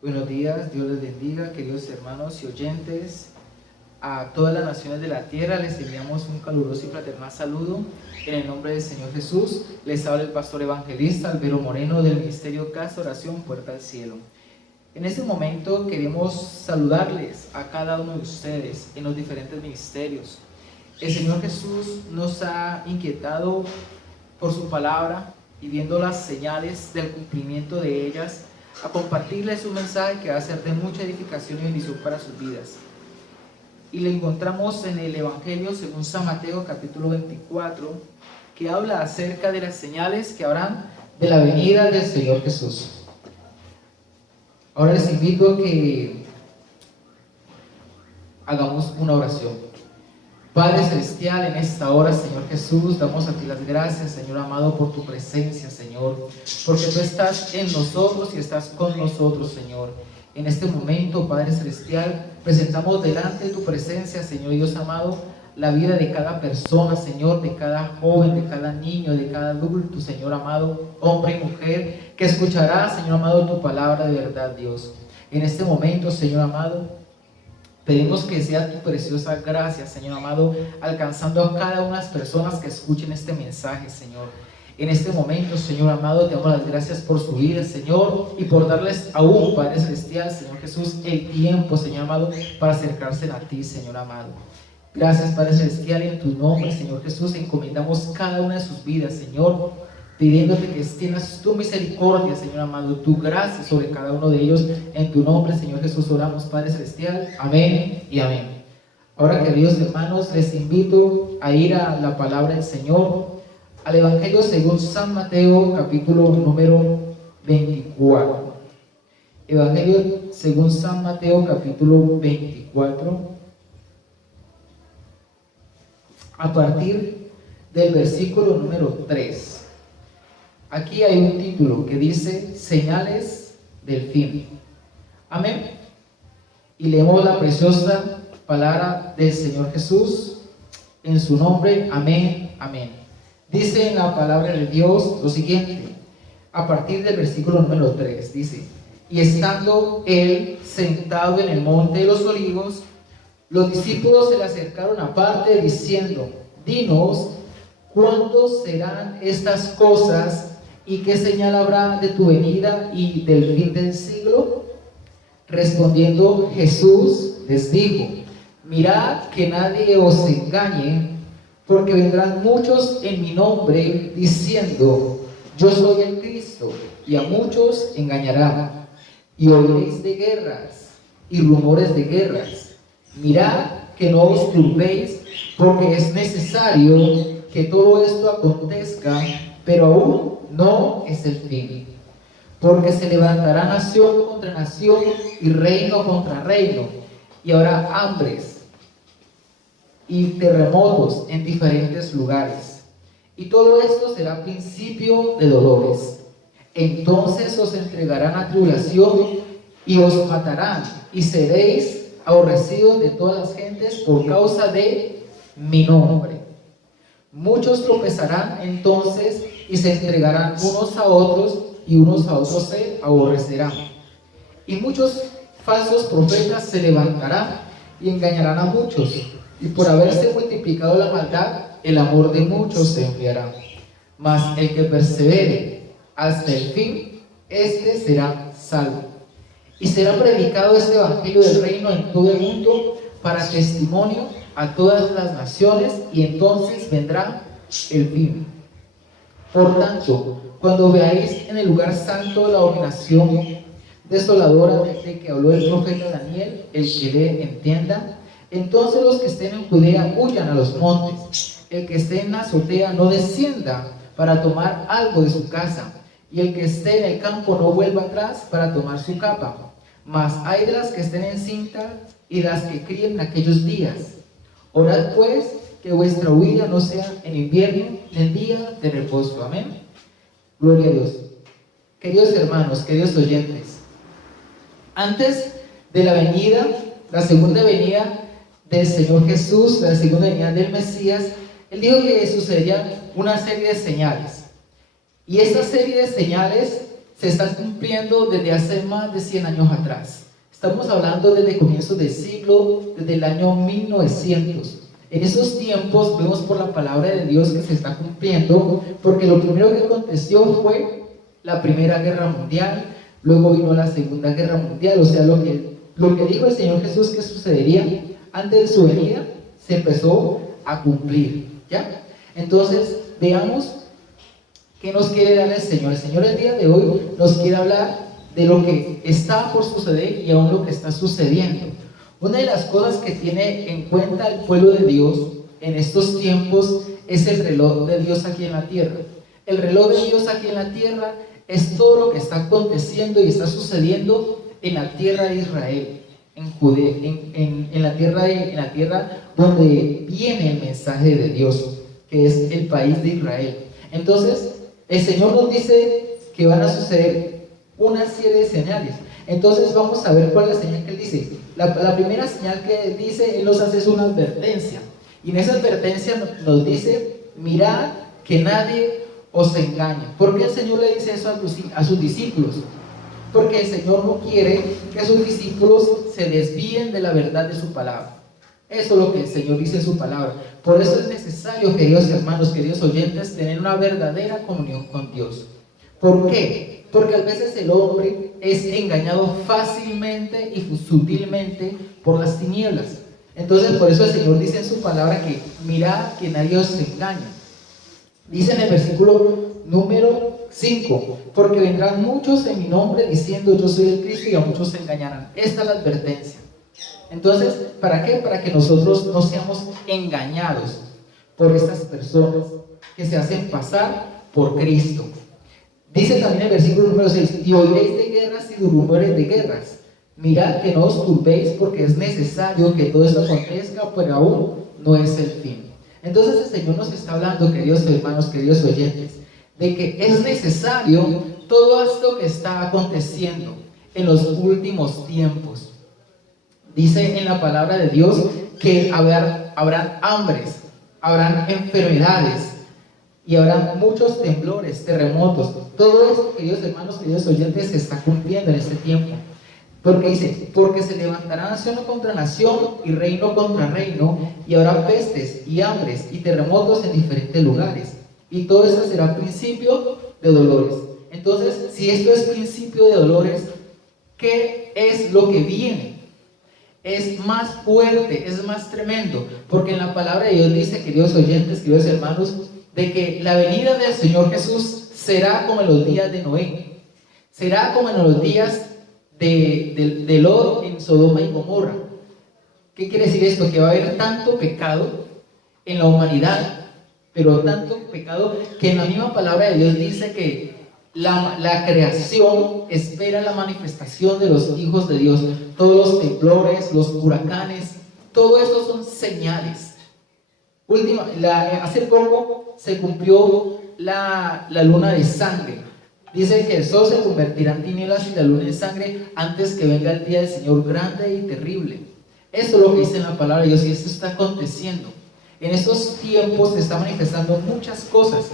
Buenos días, Dios les bendiga, queridos hermanos y oyentes. A todas las naciones de la tierra les enviamos un caluroso y fraternal saludo. En el nombre del Señor Jesús, les habla el pastor evangelista Albero Moreno del Ministerio Casa Oración Puerta al Cielo. En este momento queremos saludarles a cada uno de ustedes en los diferentes ministerios. El Señor Jesús nos ha inquietado por su palabra y viendo las señales del cumplimiento de ellas, a compartirles un mensaje que va a ser de mucha edificación y bendición para sus vidas. Y le encontramos en el Evangelio según San Mateo capítulo 24, que habla acerca de las señales que habrán de la venida del Señor Jesús. Ahora les invito a que hagamos una oración. Padre Celestial, en esta hora, Señor Jesús, damos a ti las gracias, Señor amado, por tu presencia, Señor, porque tú estás en nosotros y estás con nosotros, Señor. En este momento, Padre Celestial, presentamos delante de tu presencia, Señor Dios amado, la vida de cada persona, Señor, de cada joven, de cada niño, de cada adulto, Señor amado, hombre y mujer, que escuchará, Señor amado, tu palabra de verdad, Dios. En este momento, Señor amado, pedimos que sea tu preciosa gracia, Señor amado, alcanzando a cada una de las personas que escuchen este mensaje, Señor. En este momento, Señor amado, te damos las gracias por su vida, Señor, y por darles aún, Padre Celestial, Señor Jesús, el tiempo, Señor amado, para acercarse a ti, Señor amado. Gracias, Padre Celestial, en tu nombre, Señor Jesús, encomendamos cada una de sus vidas, Señor, pidiéndote que extiendas tu misericordia, Señor amado, tu gracia sobre cada uno de ellos. En tu nombre, Señor Jesús, oramos, Padre Celestial. Amén y amén. Ahora, queridos hermanos, les invito a ir a la palabra del Señor, al Evangelio según San Mateo, capítulo número 24. Evangelio según San Mateo, capítulo 24, a partir del versículo número 3. Aquí hay un título que dice señales del fin. Amén. Y leemos la preciosa palabra del Señor Jesús en su nombre. Amén, amén. Dice en la palabra de Dios lo siguiente, a partir del versículo número 3, dice: y estando él sentado en el monte de los olivos, los discípulos se le acercaron aparte diciendo: dinos, ¿cuándo serán estas cosas? ¿Y qué señal habrá de tu venida y del fin del siglo? Respondiendo Jesús les dijo: mirad que nadie os engañe, porque vendrán muchos en mi nombre diciendo: yo soy el Cristo, y a muchos engañarán. Y oiréis de guerras y rumores de guerras. Mirad que no os turbéis, porque es necesario que todo esto acontezca, pero aún no es el fin, porque se levantará nación contra nación y reino contra reino, y habrá hambres y terremotos en diferentes lugares, y todo esto será principio de dolores. Entonces os entregarán a tribulación y os matarán, y seréis aborrecidos de todas las gentes por causa de mi nombre. Muchos tropezarán entonces y se entregarán unos a otros, y unos a otros se aborrecerán. Y muchos falsos profetas se levantarán y engañarán a muchos, y por haberse multiplicado la maldad, el amor de muchos se enfriará. Mas el que persevere hasta el fin, este será salvo. Y será predicado este evangelio del reino en todo el mundo para testimonio a todas las naciones, y entonces vendrá el fin. Por tanto, cuando veáis en el lugar santo la abominación desoladora de que habló el profeta Daniel, el que le entienda, entonces los que estén en Judea huyan a los montes, el que esté en la azotea no descienda para tomar algo de su casa, y el que esté en el campo no vuelva atrás para tomar su capa. Mas hay de las que estén encintas y las que críen en aquellos días. Orad pues que vuestra huida no sea en invierno ni en día de reposo. Amén. Gloria a Dios. Queridos hermanos, queridos oyentes, antes de la venida, la segunda venida del Señor Jesús, la segunda venida del Mesías, Él dijo que sucederían una serie de señales. Y esta serie de señales se están cumpliendo desde hace más de 100 años atrás. Estamos hablando desde comienzos del siglo, desde el año 1900. En esos tiempos vemos por la palabra de Dios que se está cumpliendo, porque lo primero que aconteció fue la Primera Guerra Mundial, luego vino la Segunda Guerra Mundial, o sea, lo que dijo el Señor Jesús que sucedería antes de su venida, se empezó a cumplir, ¿ya? Entonces, veamos qué nos quiere dar el Señor. El Señor el día de hoy nos quiere hablar de lo que está por suceder y aún lo que está sucediendo. Una de las cosas que tiene en cuenta el pueblo de Dios en estos tiempos es el reloj de Dios aquí en la tierra. El reloj de Dios aquí en la tierra es todo lo que está aconteciendo y está sucediendo en la tierra de Israel, en Judea, en la tierra donde viene el mensaje de Dios, que es el país de Israel. Entonces, el Señor nos dice que van a suceder una serie de señales. Entonces vamos a ver cuál es la señal que Él dice. La primera señal que dice, Él nos hace una advertencia. Y en esa advertencia nos dice, mirad que nadie os engañe. ¿Por qué el Señor le dice eso a sus discípulos? Porque el Señor no quiere que sus discípulos se desvíen de la verdad de su palabra. Eso es lo que el Señor dice en su palabra. Por eso es necesario, queridos hermanos, queridos oyentes, tener una verdadera comunión con Dios. ¿Por qué? Porque a veces el hombre es engañado fácilmente y sutilmente por las tinieblas. Entonces, por eso el Señor dice en su palabra que mirad que nadie os engañe. Dice en el versículo número 5, porque vendrán muchos en mi nombre diciendo yo soy el Cristo y a muchos se engañarán. Esta es la advertencia. Entonces, ¿para qué? Para que nosotros no seamos engañados por estas personas que se hacen pasar por Cristo. Dice también el versículo número 6, y oiréis de guerras y de rumores de guerras. Mirad que no os turbéis, porque es necesario que todo esto acontezca, pero aún no es el fin. Entonces el Señor nos está hablando, queridos hermanos, queridos oyentes, de que es necesario todo esto que está aconteciendo en los últimos tiempos. Dice en la palabra de Dios que habrán hambres, habrán enfermedades y habrá muchos temblores, terremotos. Todo esto, queridos hermanos, queridos oyentes, se está cumpliendo en este tiempo. Porque dice, porque se levantará nación contra nación y reino contra reino, y habrá pestes y hambres y terremotos en diferentes lugares. Y todo esto será principio de dolores. Entonces, si esto es principio de dolores, ¿qué es lo que viene? Es más fuerte, es más tremendo, porque en la palabra de Dios dice, queridos oyentes, queridos hermanos, de que la venida del Señor Jesús será como en los días de Noé, será como en los días de Lot en Sodoma y Gomorra. ¿Qué quiere decir esto? Que va a haber tanto pecado en la humanidad, pero tanto pecado que en la misma palabra de Dios dice que la creación espera la manifestación de los hijos de Dios. Todos los temblores, los huracanes, todo esto son señales. Hace poco se cumplió la luna de sangre. Dice que el sol se convertirá en tinieblas y la luna en sangre antes que venga el día del Señor grande y terrible. Esto es lo que dice en la palabra de Dios y esto está aconteciendo. En estos tiempos se están manifestando muchas cosas,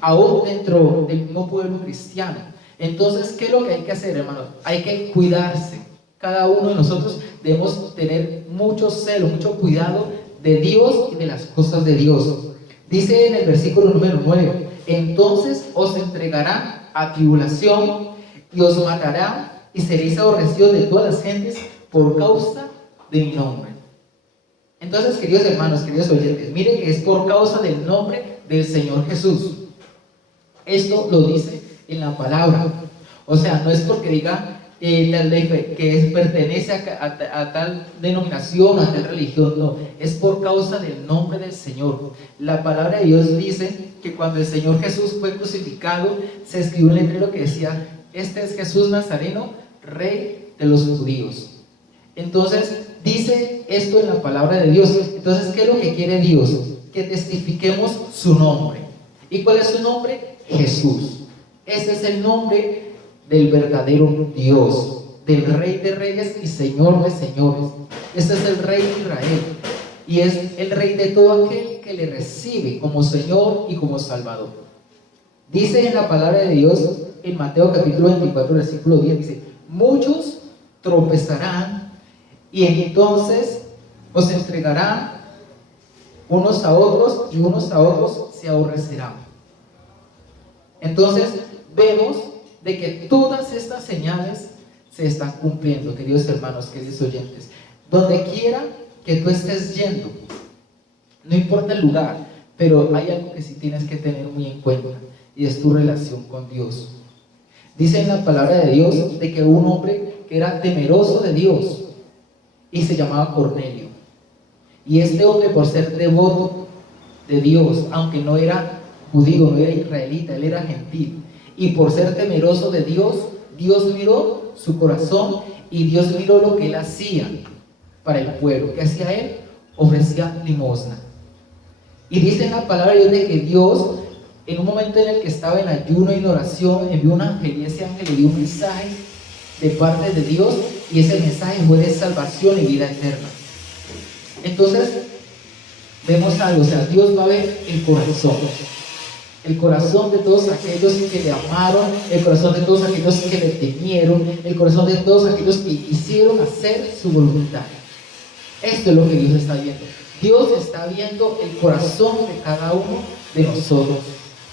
aún dentro del mismo pueblo cristiano. Entonces, ¿qué es lo que hay que hacer, hermanos? Hay que cuidarse. Cada uno de nosotros debemos tener mucho celo, mucho cuidado de Dios y de las cosas de Dios. Dice en el versículo número 9, entonces os entregarán a tribulación y os matarán y seréis aborrecidos de todas las gentes por causa de mi nombre. Entonces, queridos hermanos, queridos oyentes, miren que es por causa del nombre del Señor Jesús. Esto lo dice en la palabra. O sea, no es porque diga que pertenece a tal denominación, a tal religión, no, es por causa del nombre del Señor. La palabra de Dios dice que cuando el Señor Jesús fue crucificado, se escribió un letrero que decía, este es Jesús Nazareno, Rey de los judíos. Entonces, dice esto en la palabra de Dios. Entonces, ¿qué es lo que quiere Dios? Que testifiquemos su nombre. ¿Y cuál es su nombre? Jesús. Ese es el nombre del verdadero Dios, del Rey de Reyes y Señor de Señores. Este es el Rey de Israel y es el Rey de todo aquel que le recibe como Señor y como Salvador. Dice en la palabra de Dios en Mateo capítulo 24, versículo 10, dice: muchos tropezarán y entonces os entregarán unos a otros y unos a otros se aborrecerán. Entonces vemos de que todas estas señales se están cumpliendo, queridos hermanos, queridos oyentes. Donde quiera que tú estés yendo, no importa el lugar, pero hay algo que sí tienes que tener muy en cuenta, y es tu relación con Dios. Dice en la palabra de Dios de que un hombre que era temeroso de Dios y se llamaba Cornelio. Y este hombre, por ser devoto de Dios, aunque no era judío, no era israelita, él era gentil, y por ser temeroso de Dios, Dios miró su corazón y Dios miró lo que él hacía para el pueblo. ¿Qué hacía él? Ofrecía limosna. Y dice en la palabra de Dios de que Dios, en un momento en el que estaba en ayuno y en oración, envió un ángel, y ese ángel le dio un mensaje de parte de Dios, y ese mensaje fue de salvación y vida eterna. Entonces vemos algo, o sea, Dios va a ver el corazón de todos aquellos que le amaron, el corazón de todos aquellos que le temieron, el corazón de todos aquellos que quisieron hacer su voluntad. Esto es lo que Dios está viendo. Dios está viendo el corazón de cada uno de nosotros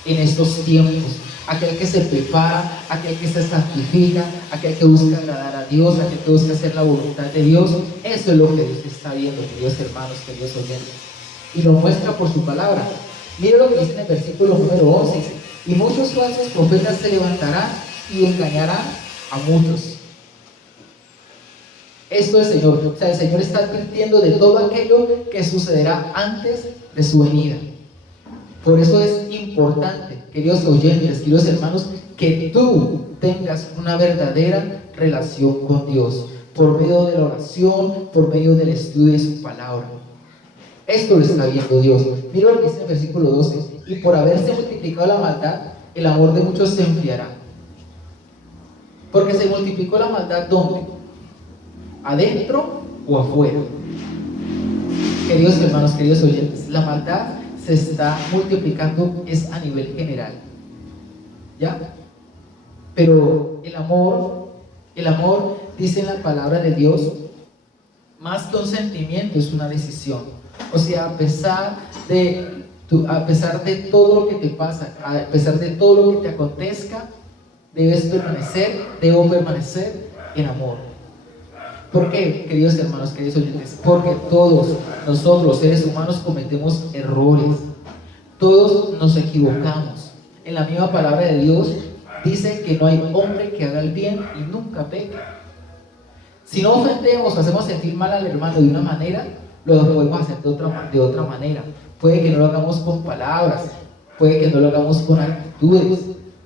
en estos tiempos. Aquel que se prepara, aquel que se santifica, aquel que busca agradar a Dios, aquel que busca hacer la voluntad de Dios. Eso es lo que Dios está viendo, queridos hermanos, queridos oyentes. Y lo muestra por su palabra. Mire lo que dice en el versículo número 11. Dice: y muchos falsos profetas se levantarán y engañarán a muchos. Esto es el Señor. O sea, el Señor está advirtiendo de todo aquello que sucederá antes de su venida. Por eso es importante, queridos oyentes, queridos hermanos, que tú tengas una verdadera relación con Dios, por medio de la oración, por medio del estudio de su palabra. Esto lo está viendo Dios. Mira lo que dice en el versículo 12: y por haberse multiplicado la maldad, el amor de muchos se enfriará. Porque se multiplicó la maldad, ¿dónde? ¿Adentro o afuera? Queridos hermanos, queridos oyentes, la maldad se está multiplicando, es a nivel general, ¿ya? Pero el amor, dice en la palabra de Dios, más que un sentimiento, es una decisión. O sea, a pesar de todo lo que te pasa, a pesar de todo lo que te acontezca, debo permanecer en amor. ¿Por qué, queridos hermanos, queridos oyentes? Porque todos nosotros, los seres humanos, cometemos errores. Todos nos equivocamos. En la misma palabra de Dios dice que no hay hombre que haga el bien y nunca peque. Si no ofendemos o hacemos sentir mal al hermano de una manera, lo podemos hacer de otra manera. Puede que no lo hagamos con palabras, puede que no lo hagamos con actitudes,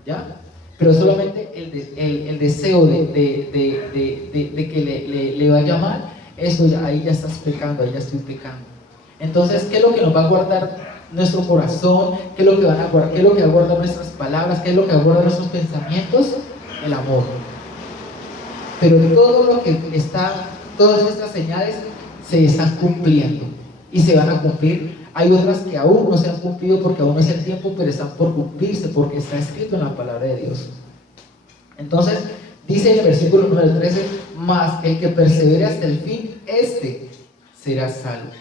¿ya? Pero solamente el deseo de que le vaya mal, eso ya, ahí ya estás pecando, ahí ya estoy pecando. Entonces, ¿qué es lo que nos va a guardar nuestro corazón? ¿Qué es lo que va a guardar nuestras palabras? ¿Qué es lo que va a guardar nuestros pensamientos? El amor. Pero todas estas señales se están cumpliendo y se van a cumplir. Hay otras que aún no se han cumplido porque aún no es el tiempo, pero están por cumplirse porque está escrito en la palabra de Dios. Entonces, dice en el versículo número 13: mas el que persevere hasta el fin, este será salvo.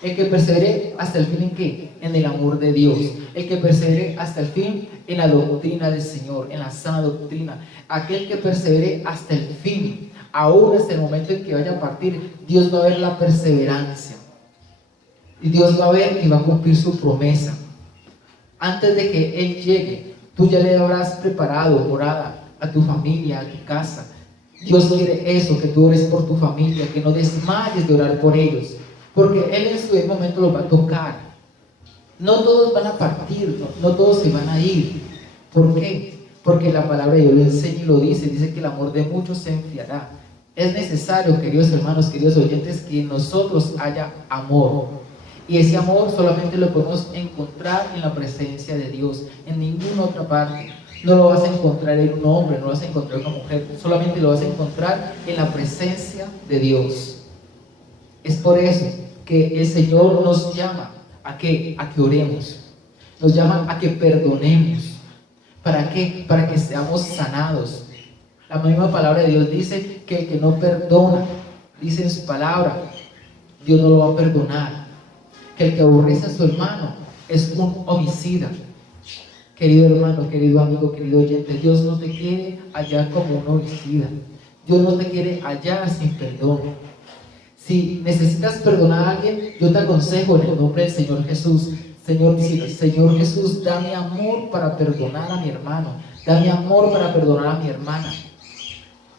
El que persevere hasta el fin, ¿en qué? En el amor de Dios. El que persevere hasta el fin en la doctrina del Señor, en la sana doctrina. Aquel que persevere hasta el fin, aún hasta el momento en que vaya a partir, Dios va a ver la perseverancia. Y Dios va a ver y va a cumplir su promesa. Antes de que Él llegue, tú ya le habrás preparado morada a tu familia, a tu casa. Dios quiere eso, que tú ores por tu familia, que no desmayes de orar por ellos, porque Él en su momento los va a tocar. No todos van a partir, no todos se van a ir. ¿Por qué? Porque la palabra de Dios lo enseña y lo dice que el amor de muchos se enfriará. Es necesario, queridos hermanos, queridos oyentes, que en nosotros haya amor. Y ese amor solamente lo podemos encontrar en la presencia de Dios, en ninguna otra parte. No lo vas a encontrar en un hombre, no lo vas a encontrar en una mujer, solamente lo vas a encontrar en la presencia de Dios. Es por eso que el Señor nos llama a que oremos, nos llama a que perdonemos, ¿Para qué? Para que seamos sanados. La misma palabra de Dios dice que el que no perdona, dice en su palabra, Dios no lo va a perdonar. Que el que aborrece a su hermano es un homicida. Querido hermano, querido amigo, querido oyente, Dios no te quiere hallar como un homicida. Dios no te quiere hallar sin perdón. Si necesitas perdonar a alguien, yo te aconsejo en el nombre del Señor Jesús. Señor Jesús, dame amor para perdonar a mi hermano. Dame amor para perdonar a mi hermana.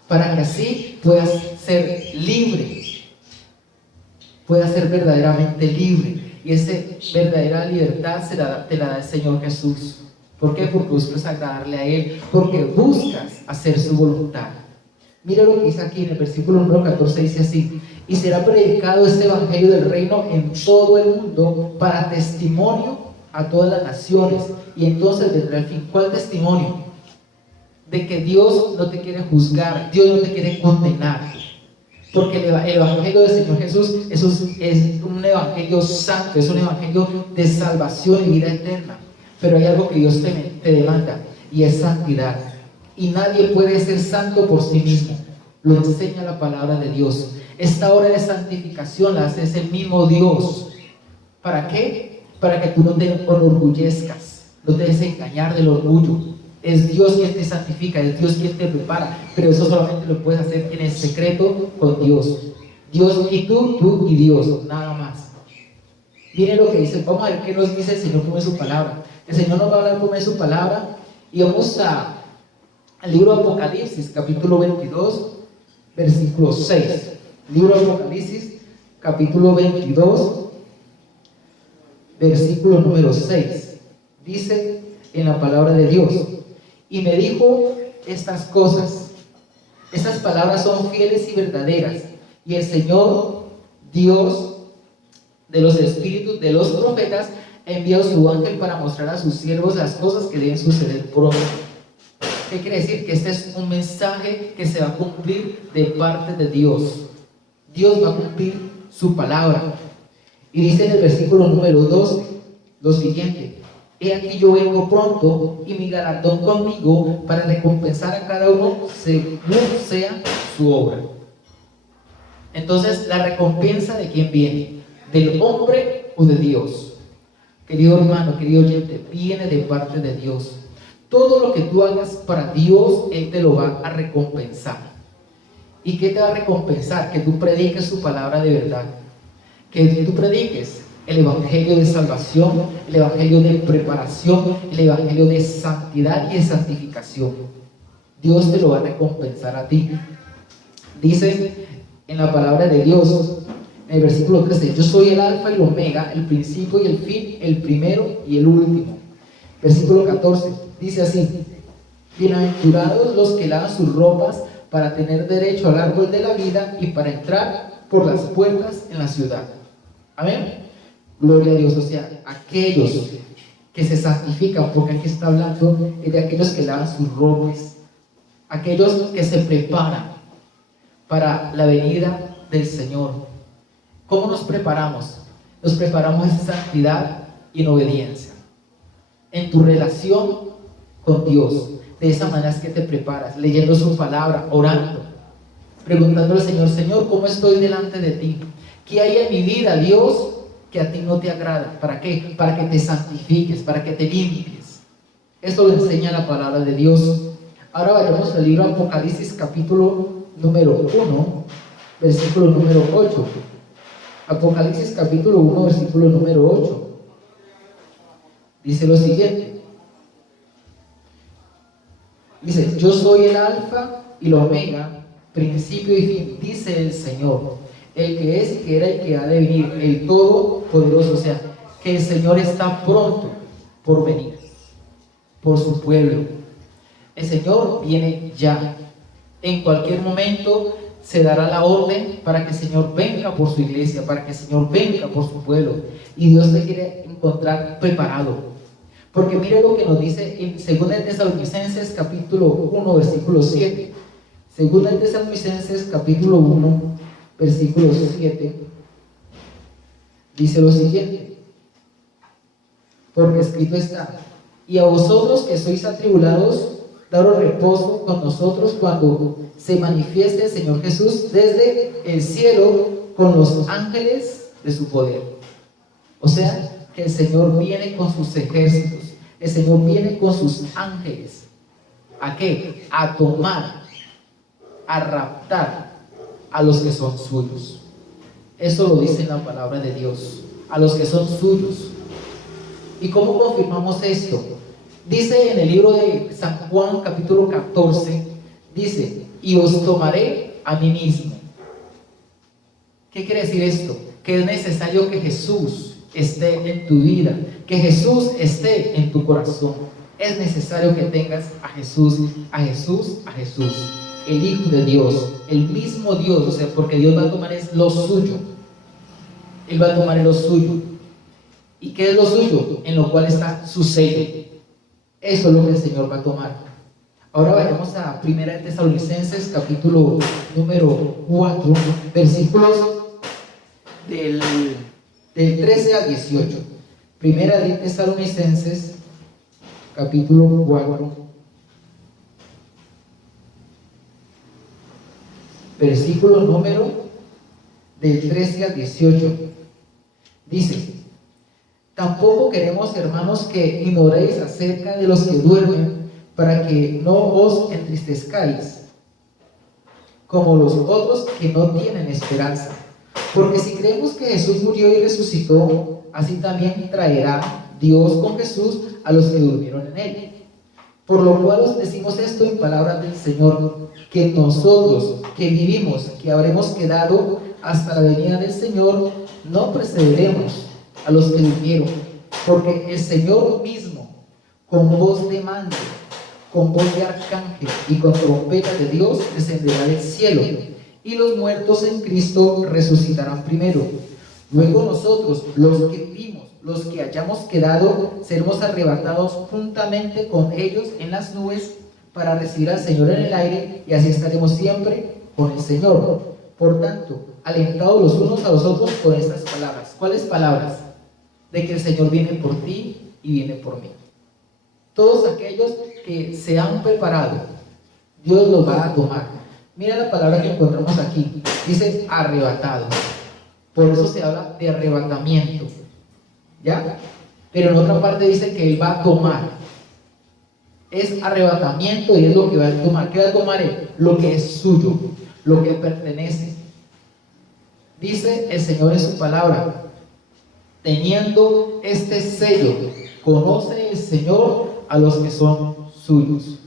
Para que así puedas ser libre. Puedas ser verdaderamente libre. Y esa verdadera libertad te la da el Señor Jesús. ¿Por qué? Porque buscas agradarle a Él. Porque buscas hacer su voluntad. Mira lo que dice aquí en el versículo número 14, dice así: y será predicado este evangelio del reino en todo el mundo para testimonio a todas las naciones, y entonces vendrá el fin. ¿Cuál testimonio? De que Dios no te quiere juzgar, Dios no te quiere condenar, porque el evangelio del Señor Jesús es un evangelio santo, es un evangelio de salvación y vida eterna. Pero hay algo que Dios te demanda, y es santidad. Y nadie puede ser santo por sí mismo. Lo enseña la palabra de Dios. Esta obra de santificación la hace el mismo Dios. ¿Para qué? Para que tú no te enorgullezcas, no te dejes engañar del orgullo. Es Dios quien te santifica, es Dios quien te prepara, pero eso solamente lo puedes hacer en el secreto con Dios. Dios y tú y Dios, nada más. Miren lo que dice, vamos a ver qué nos dice el Señor por su palabra. El Señor nos va a hablar por su palabra y vamos al libro de Apocalipsis, capítulo 22, versículo 6. Libro de Apocalipsis, capítulo 22, versículo número 6. Dice en la palabra de Dios: y me dijo estas cosas. Estas palabras son fieles y verdaderas. Y el Señor, Dios de los espíritus de los profetas, ha enviado su ángel para mostrar a sus siervos las cosas que deben suceder pronto. ¿Qué quiere decir? Que este es un mensaje que se va a cumplir de parte de Dios. Dios va a cumplir su palabra. Y dice en el versículo número 12 lo siguiente: he aquí yo vengo pronto, y mi galardón conmigo, para recompensar a cada uno según sea su obra. Entonces, ¿la recompensa de quién viene? ¿Del hombre o de Dios? Querido hermano, querido oyente, viene de parte de Dios. Todo lo que tú hagas para Dios, Él te lo va a recompensar. ¿Y qué te va a recompensar? Que tú prediques su palabra de verdad. Que tú prediques el evangelio de salvación, el evangelio de preparación, el evangelio de santidad y de santificación. Dios te lo va a recompensar a ti. Dice en la palabra de Dios, en el versículo 13: yo soy el alfa y el omega, el principio y el fin, el primero y el último. Versículo 14 dice así: bienaventurados los que lavan sus ropas para tener derecho al árbol de la vida y para entrar por las puertas en la ciudad. Amén. Gloria a Dios. O sea, aquellos que se santifican, porque aquí está hablando de aquellos que lavan sus ropas, aquellos que se preparan para la venida del Señor. ¿Cómo nos preparamos? Nos preparamos en santidad y en obediencia, en tu relación con Dios. De esa manera es que te preparas, leyendo su palabra, orando, preguntándole al Señor: Señor, ¿cómo estoy delante de ti? ¿Qué hay en mi vida, Dios, que a ti no te agrada? ¿Para qué? Para que te santifiques, para que te limpies. Esto lo enseña la palabra de Dios. Ahora vayamos al libro de Apocalipsis, capítulo número 1, versículo número 8. Apocalipsis capítulo 1, versículo número 8. Dice lo siguiente. Dice: yo soy el alfa y el omega, principio y fin, dice el Señor, el que es, que era y que ha de venir, el todopoderoso. O sea, que el Señor está pronto por venir por su pueblo. El Señor viene ya. En cualquier momento se dará la orden para que el Señor venga por su iglesia, para que el Señor venga por su pueblo. Y Dios te quiere encontrar preparado. Porque mire lo que nos dice en 2 Tesalonicenses capítulo 1, versículo 7. 2 Tesalonicenses capítulo 1, versículo 7. Dice lo siguiente: porque escrito está: Y a vosotros que sois atribulados, daros reposo con nosotros cuando se manifieste el Señor Jesús desde el cielo con los ángeles de su poder. O sea, que el Señor viene con sus ejércitos, el Señor viene con sus ángeles. ¿A qué? A tomar, a raptar a los que son suyos. Eso lo dice en la palabra de Dios, a los que son suyos. ¿Y cómo confirmamos esto? Dice en el libro de San Juan, capítulo 14, dice, y os tomaré a mí mismo. ¿Qué quiere decir esto? Que es necesario que Jesús esté en tu vida, que Jesús esté en tu corazón. Es necesario que tengas a Jesús, a Jesús, a Jesús, el Hijo de Dios, el mismo Dios, o sea, porque Dios va a tomar es lo suyo. Él va a tomar lo suyo. ¿Y qué es lo suyo? En lo cual está su sello. Eso es lo que el Señor va a tomar. Ahora vayamos a 1 Tesalonicenses, capítulo número 4, versículos del 13 al 18. 1 Tesalonicenses, capítulo 4, versículo número del 13 al 18. Dice: tampoco queremos, hermanos, que ignoréis acerca de los que duermen, para que no os entristezcáis, como los otros que no tienen esperanza. Porque si creemos que Jesús murió y resucitó, así también traerá Dios con Jesús a los que durmieron en él. Por lo cual os decimos esto en palabras del Señor, que nosotros que vivimos, que habremos quedado hasta la venida del Señor, no precederemos a los que durmieron, porque el Señor mismo, con voz de mando, con voz de arcángel y con trompeta de Dios, descenderá del cielo, y los muertos en Cristo resucitarán primero. Luego nosotros, los que vivimos, los que hayamos quedado, seremos arrebatados juntamente con ellos en las nubes para recibir al Señor en el aire, y así estaremos siempre con el Señor. Por tanto, alentados los unos a los otros con estas palabras. ¿Cuáles palabras? De que el Señor viene por ti y viene por mí. Todos aquellos que se han preparado, Dios los va a tomar. Mira la palabra que encontramos aquí, dice arrebatado. Por eso se habla de arrebatamiento, ¿ya? Pero en otra parte dice que Él va a tomar. Es arrebatamiento y es lo que va a tomar. ¿Qué va a tomar Él? Lo que es suyo, lo que pertenece. Dice el Señor en su palabra: teniendo este sello, conoce el Señor a los que son suyos.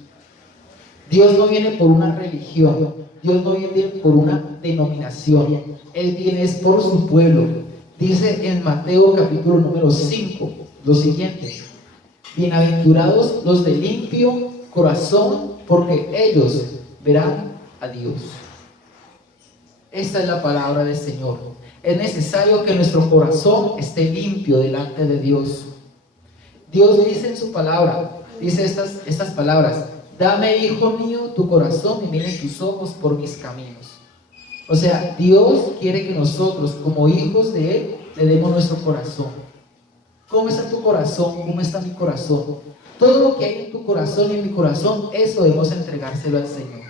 Dios no viene por una religión, Dios no viene por una denominación, Él viene es por su pueblo. Dice en Mateo capítulo número 5 lo siguiente: bienaventurados los de limpio corazón, porque ellos verán a Dios. Esta es la palabra del Señor. Es necesario que nuestro corazón esté limpio delante de Dios. Dios dice en su palabra, dice estas palabras: dame, hijo mío, tu corazón y miren tus ojos por mis caminos. O sea, Dios quiere que nosotros, como hijos de Él, le demos nuestro corazón. ¿Cómo está tu corazón? ¿Cómo está mi corazón? Todo lo que hay en tu corazón y en mi corazón, eso debemos entregárselo al Señor,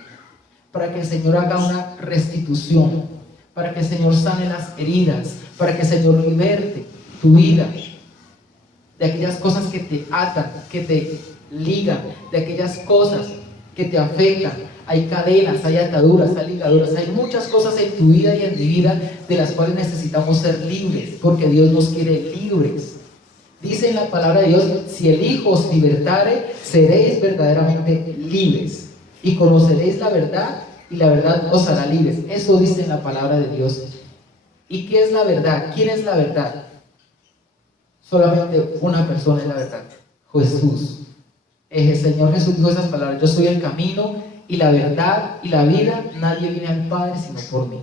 para que el Señor haga una restitución, para que el Señor sane las heridas, para que el Señor liberte tu vida de aquellas cosas que te atan, que te ligan, de aquellas cosas que te afectan. Hay cadenas, hay ataduras, hay ligaduras, hay muchas cosas en tu vida y en mi vida de las cuales necesitamos ser libres, porque Dios nos quiere libres. Dice en la palabra de Dios: si el Hijo os libertare, seréis verdaderamente libres, y conoceréis la verdad, y la verdad os hará libres. Eso dice en la palabra de Dios. ¿Y qué es la verdad? ¿Quién es la verdad? Solamente una persona es la verdad: Jesús. El Señor Jesús dijo esas palabras: yo soy el camino y la verdad y la vida, nadie viene al Padre sino por mí.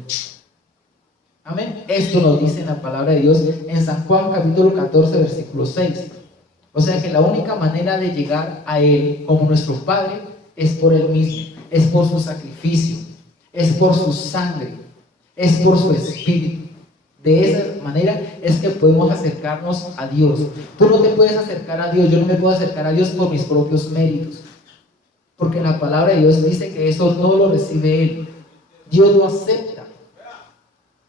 Amén. Esto nos dice en la palabra de Dios en San Juan capítulo 14 versículo 6. O sea que la única manera de llegar a Él como nuestro Padre es por Él mismo, es por su sacrificio, es por su sangre, es por su Espíritu. De esa manera es que podemos acercarnos a Dios. Tú no te puedes acercar a Dios, yo no me puedo acercar a Dios por mis propios méritos, porque la palabra de Dios dice que eso no lo recibe Él. Dios lo acepta.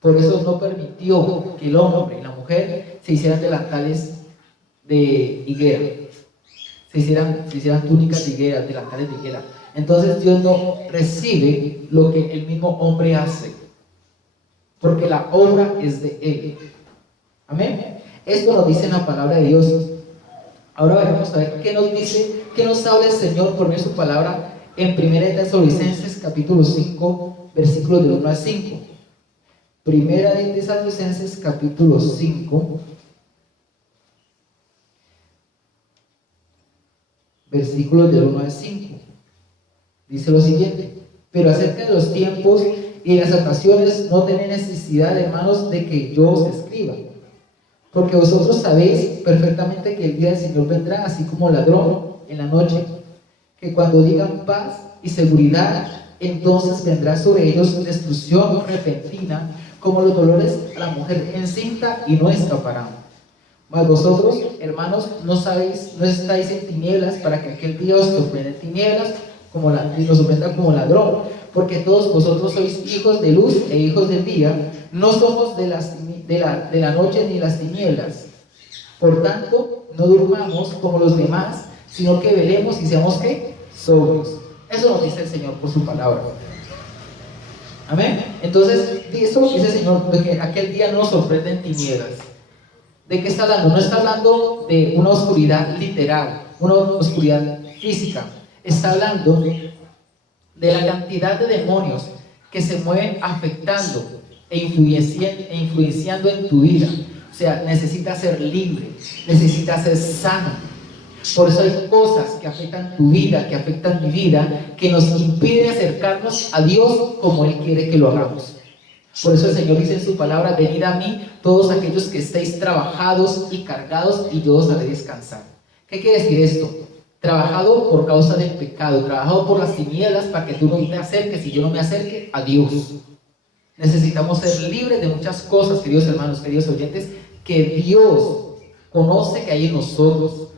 Por eso no permitió que el hombre y la mujer se hicieran delantales de higuera, se hicieran túnicas de higuera, delantales de higuera. Entonces Dios no recibe lo que el mismo hombre hace, porque la obra es de Él. Amén. Esto nos dice en la palabra de Dios. Ahora vamos a ver qué nos dice, qué nos habla el Señor por medio de su palabra en 1 Tesalonicenses capítulo 5, versículos del 1 al 5. 1 Tesalonicenses capítulo 5, versículos del 1 al 5. Dice lo siguiente: pero acerca de los tiempos y las ocasiones no tenéis necesidad, hermanos, de que yo os escriba, porque vosotros sabéis perfectamente que el día del Señor vendrá así como ladrón en la noche, que cuando digan paz y seguridad, entonces vendrá sobre ellos destrucción repentina, como los dolores a la mujer encinta, y no escaparán. Mas vosotros, hermanos, no estáis en tinieblas, para que aquel día os sorprenda en tinieblas, y nos sorprenda como ladrón, porque todos vosotros sois hijos de luz e hijos del día, no somos de la noche ni las tinieblas. Por tanto, no durmamos como los demás, sino que velemos y seamos ¿qué? Sobrios. Eso nos dice el Señor por su palabra. Amén. Entonces, eso dice el Señor, de que aquel día no nos sorprende en tinieblas. ¿De qué está hablando? No está hablando de una oscuridad literal, una oscuridad física. Está hablando de la cantidad de demonios que se mueven afectando e influenciando en tu vida. O sea, necesitas ser libre, necesitas ser sano. Por eso hay cosas que afectan tu vida, que afectan mi vida, que nos impiden acercarnos a Dios como Él quiere que lo hagamos. Por eso el Señor dice en su palabra: venid a mí todos aquellos que estéis trabajados y cargados, y yo os haré descansar. ¿Qué quiere decir esto? Trabajado por causa del pecado, trabajado por las tinieblas, para que tú no te acerques y yo no me acerque a Dios. Necesitamos ser libres de muchas cosas, queridos hermanos, queridos oyentes, que Dios conoce que hay en nosotros.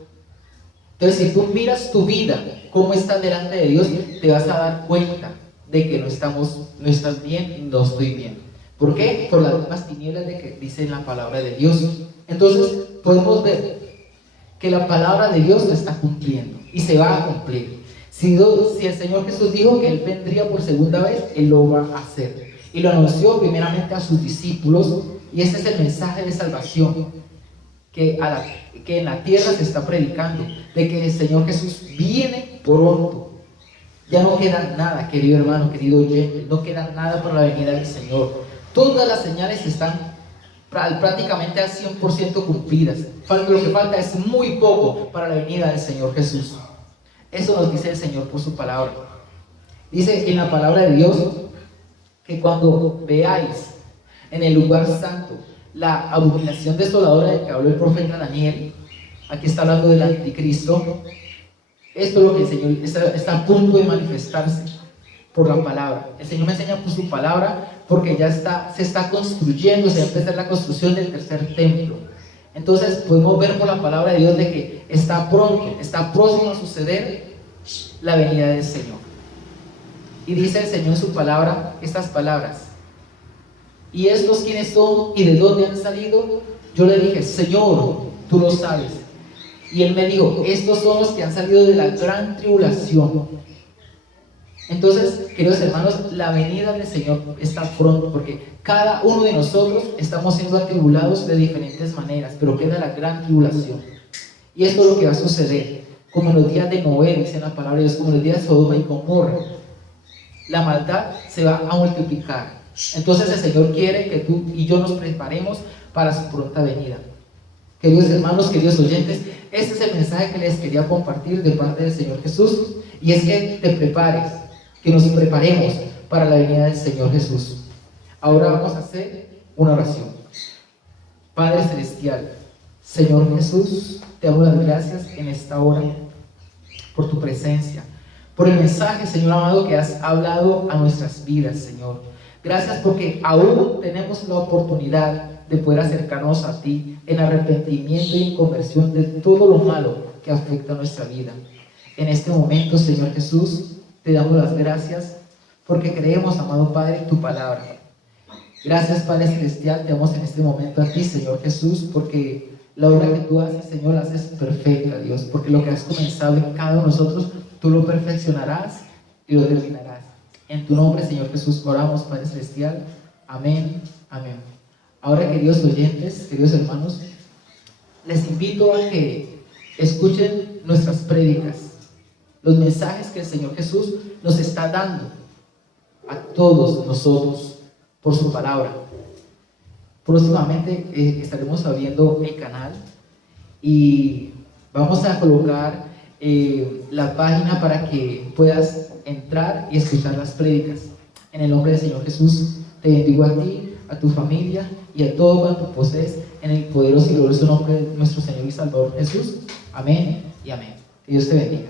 Entonces, si tú miras tu vida, cómo está delante de Dios, te vas a dar cuenta de que no estás bien, no estoy bien. ¿Por qué? Por las mismas tinieblas de que dice la palabra de Dios. Entonces, podemos ver que la palabra de Dios se está cumpliendo y se va a cumplir. Si el Señor Jesús dijo que Él vendría por segunda vez, Él lo va a hacer. Y lo anunció primeramente a sus discípulos, y este es el mensaje de salvación que en la tierra se está predicando, de que el Señor Jesús viene pronto. Ya no queda nada, querido hermano, querido oyente, no queda nada para la venida del Señor. Todas las señales están prácticamente al 100% cumplidas. Lo que falta es muy poco para la venida del Señor Jesús. Eso nos dice el Señor por su palabra. Dice en la palabra de Dios que cuando veáis en el lugar santo la abominación desoladora de que habló el profeta Daniel, aquí está hablando del anticristo. Esto es lo que el Señor está a punto de manifestarse por la palabra. El Señor me enseña por su palabra, porque ya se está construyendo, se va a empezar la construcción del tercer templo. Entonces podemos ver por la palabra de Dios de que está pronto, está próximo a suceder la venida del Señor. Y dice el Señor en su palabra estas palabras: ¿y estos quiénes son y de dónde han salido? Yo le dije: Señor, tú lo sabes. Y Él me dijo: estos son los que han salido de la gran tribulación. Entonces, queridos hermanos, la venida del Señor está pronto, porque cada uno de nosotros estamos siendo atribulados de diferentes maneras, pero queda la gran tribulación. Y esto es lo que va a suceder, como en los días de Noé, dice la palabra de Dios, como en los días de Sodoma y Gomorra. La maldad se va a multiplicar. Entonces el Señor quiere que tú y yo nos preparemos para su pronta venida. Queridos hermanos, queridos oyentes, este es el mensaje que les quería compartir de parte del Señor Jesús, y es que te prepares, que nos preparemos para la venida del Señor Jesús. Ahora vamos a hacer una oración. Padre Celestial, Señor Jesús, te damos las gracias en esta hora por tu presencia, por el mensaje, Señor amado, que has hablado a nuestras vidas, Señor. Gracias porque aún tenemos la oportunidad de poder acercarnos a ti en arrepentimiento y en conversión de todo lo malo que afecta nuestra vida. En este momento, Señor Jesús, te damos las gracias porque creemos, amado Padre, tu palabra. Gracias, Padre Celestial, te damos en este momento a ti, Señor Jesús, porque la obra que tú haces, Señor, la haces perfecta, Dios, porque lo que has comenzado en cada uno de nosotros, tú lo perfeccionarás y lo terminarás. En tu nombre, Señor Jesús, oramos, Padre Celestial. Amén, amén. Ahora, queridos oyentes, queridos hermanos, les invito a que escuchen nuestras prédicas, los mensajes que el Señor Jesús nos está dando a todos nosotros por su palabra. Próximamente estaremos abriendo el canal y vamos a colocar la página para que puedas entrar y escuchar las prédicas. En el nombre del Señor Jesús te bendigo a ti, a tu familia y a todo cuanto posees, en el poderoso y glorioso nombre de nuestro Señor y Salvador Jesús. Amén y amén. Que Dios te bendiga.